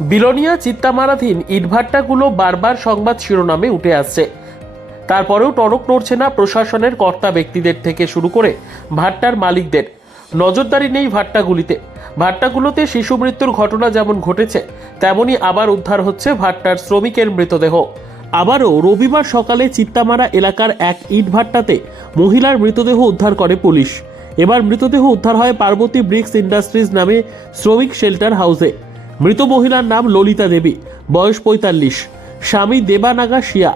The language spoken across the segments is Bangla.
বিলোনিয়া, চিত্তামারাধীন ইটভাট্টাগুলো বারবার সংবাদ শিরোনামে উঠে আসছে। তারপরেও টনক নড়ছে না প্রশাসনের কর্তা ব্যক্তিদের থেকে শুরু করে ভাট্টার মালিকদের। নজরদারি নেই ভাট্টাগুলিতে। ভাট্টাগুলোতে শিশু মৃত্যুর ঘটনা যেমন ঘটেছে, তেমনি আবার উদ্ধার হচ্ছে ভাট্টার শ্রমিকের মৃতদেহ। আবারও রবিবার সকালে চিত্তামারা এলাকার এক ইট ভাট্টাতে মহিলার মৃতদেহ উদ্ধার করে পুলিশ। এবার মৃতদেহ উদ্ধার হয় পার্বতী ব্রিক্স ইন্ডাস্ট্রিজ নামে শ্রমিক শেল্টার হাউসে। মৃত মহিলার নাম ললিতা দেবী, বয়স পঁয়তাল্লিশ, স্বামী দেবানাগা শিয়া।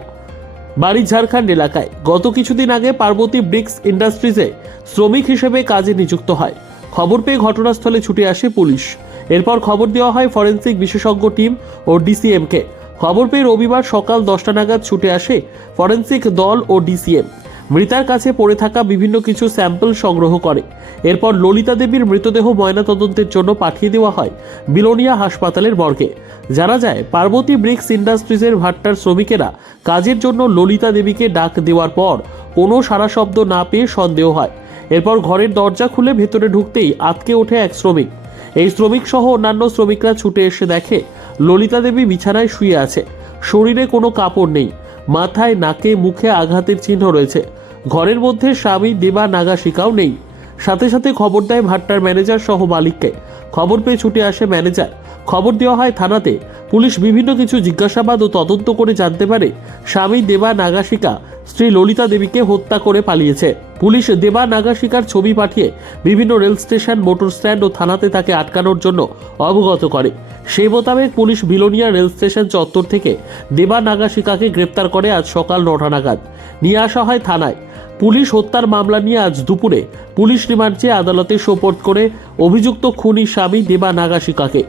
বাড়ি ঝাড়খণ্ড এলাকায়। গত কিছুদিন আগে পার্বতী ব্রিক্স ইন্ডাস্ট্রিজে শ্রমিক হিসেবে কাজে নিযুক্ত হয়। খবর পেয়ে ঘটনাস্থলে ছুটে আসে পুলিশ। এরপর খবর দেওয়া হয় ফরেন্সিক বিশেষজ্ঞ টিম ও ডিসিএমকে। খবর পেয়ে রবিবার সকাল দশটা নাগাদ ছুটে আসে ফরেন্সিক দল ও ডিসিএম। মৃতার কাছে পড়ে থাকা বিভিন্ন কিছু স্যাম্পল সংগ্রহ করে। এরপর ললিতা দেবীর মৃতদেহ ময়নাতদন্তের জন্য পাঠিয়ে দেওয়া হয় বিলোনিয়া হাসপাতালের মর্গে। জানা যায়, পার্বতী ব্রিক্স ইন্ডাস্ট্রিজের ভাট্টার শ্রমিকেরা কাজের জন্য ললিতা দেবীকে ডাক দেওয়ার পর কোনো সারা শব্দ না পেয়ে সন্দেহ হয়। এরপর ঘরের দরজা খুলে ভেতরে ঢুকতেই আটকে ওঠে এক শ্রমিক। এই শ্রমিক সহ অন্যান্য শ্রমিকরা ছুটে এসে দেখে ললিতা দেবী বিছানায় শুয়ে আছে। শরীরে কোনো কাপড় নেই। মাথায়, নাকে, মুখে আঘাতের চিহ্ন রয়েছে। ঘরের মধ্যে স্বামী দেবা নাগাশিকাও নেই। সাথে সাথে খবর দেয় ভাট্টার ম্যানেজার সহ মালিককে। খবর পেয়ে ছুটে আসে ম্যানেজার। খবর দেওয়া হয় থানাতে। পুলিশ বিভিন্ন কিছু জিজ্ঞাসাবাদ ও তদন্ত করে জানতে পারে স্বামী, দেবা নাগাশিকা স্ত্রী ললিতা দেবীকে হত্যা করে পালিয়েছে। পুলিশ দেবা নাগাশিকার ছবি পাঠিয়ে বিভিন্ন রেল স্টেশন, মোটর স্ট্যান্ড ও থানাতে তাকে আটকানোর জন্য অবগত করে। সেই মোতাবেক পুলিশ বিলোনিয়া রেল স্টেশন চত্বর থেকে দেবা নাগাশিকাকে গ্রেপ্তার করে আজ সকাল নটা নাগাদ। নিয়ে আসা হয় থানায়। পুলিশ হত্যার মামলা নিয়ে আজ দুপুরে পুলিশ রিমান্ড আদালতে সোপর্দ করে অভিযুক্ত খুনি স্বামী দেবা নাগাশিকাকে।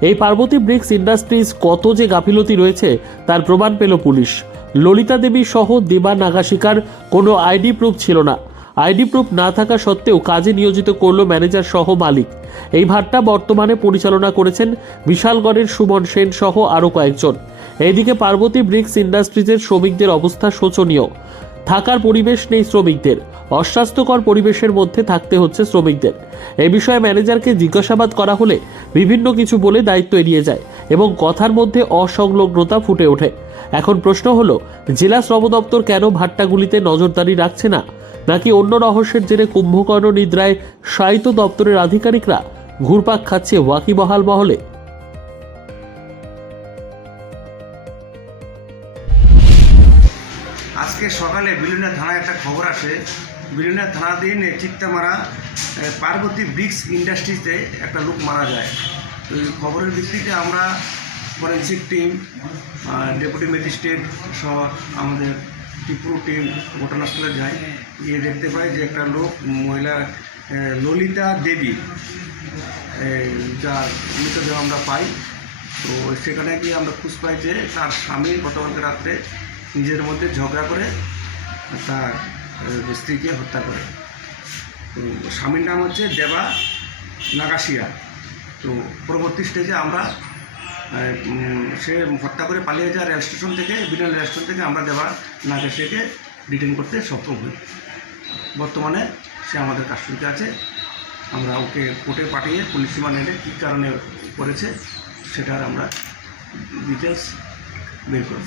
এই পার্বতী ব্রিক্স ইন্ডাস্ট্রিজ কত যে গাফিলতি রয়েছে, তার প্রমাণ পেল পুলিশ। ললিতা দেবী সহ দেবা নাগাশিকার কোনো আইডি প্রুফ ছিল না। আইডি প্রুফ না থাকা সত্ত্বেও কাজে নিয়োজিত করল ম্যানেজার সহ মালিক। এই ভাটটা বর্তমানে পরিচালনা করেছেন বিশালগড়ের সুমন সেন সহ আরও কয়েকজন। এইদিকে পার্বতী ব্রিক্স ইন্ডাস্ট্রিজের শ্রমিকদের অবস্থা শোচনীয়। থাকার পরিবেশ নেই শ্রমিকদের। অস্বাস্থ্যকর পরিবেশের মধ্যে থাকতে হচ্ছে শ্রমিকদের। এ বিষয়ে ম্যানেজারকে জিজ্ঞাসাবাদ করা হলে বিভিন্ন কিছু বলে দায়িত্ব এড়িয়ে যায় এবং কথার মধ্যে অসংলগ্নতা ফুটে ওঠে। এখন প্রশ্ন হলো, জেলা শ্রম দপ্তর কেন ভাট্টাগুলিতে নজরদারি রাখছে না? নাকি অন্য রহস্যের জেরে কুম্ভকর্ণ নিদ্রায় সাহিত্য দপ্তরের আধিকারিকরা ঘুরপাক খাচ্ছে ওয়াকিবহাল মহলে? আজকে সকালে বিলুনিয়া থানায় একটা খবর আসে। বিলুনিয়া থানাধীন চিত্তামারা পার্বতী ব্রিক্স ইন্ডাস্ট্রিতে একটা লোক মারা যায়। খবরের ভিত্তিতে আমরা ফরেন্সিক টিম ডেপুটি ম্যাজিস্ট্রেট সহ আমাদের ত্রিপুর টিম, ঘটনাস্থলে যাই গিয়ে দেখতে পাই যে একটা লোক, মহিলা ললিতা দেবী যার মৃতদেহ আমরা পাই। তো সেখানে গিয়ে আমরা খুঁজ পাই যে তার স্বামী গতকালকে রাত্রে নিজের মধ্যে ঝগড়া করে তার স্ত্রীকে হত্যা করে। তো স্বামীর নাম হচ্ছে দেবা নাগাশিয়া। তো পরবর্তী স্টেজে আমরা সে হত্যা করে পালিয়ে যায় রেল স্টেশন থেকে বিনাল রেল স্টেশন থেকে আমরা দেবা নাগাশিয়াকে রিটার্ন করতে সক্ষম হই। বর্তমানে সে আমাদের কাস্টডিতে আছে। আমরা ওকে কোর্টে পাঠিয়ে পুলিশ রিমান্ডে কী কারণে করেছে সেটার আমরা ডিটেলস বের করব।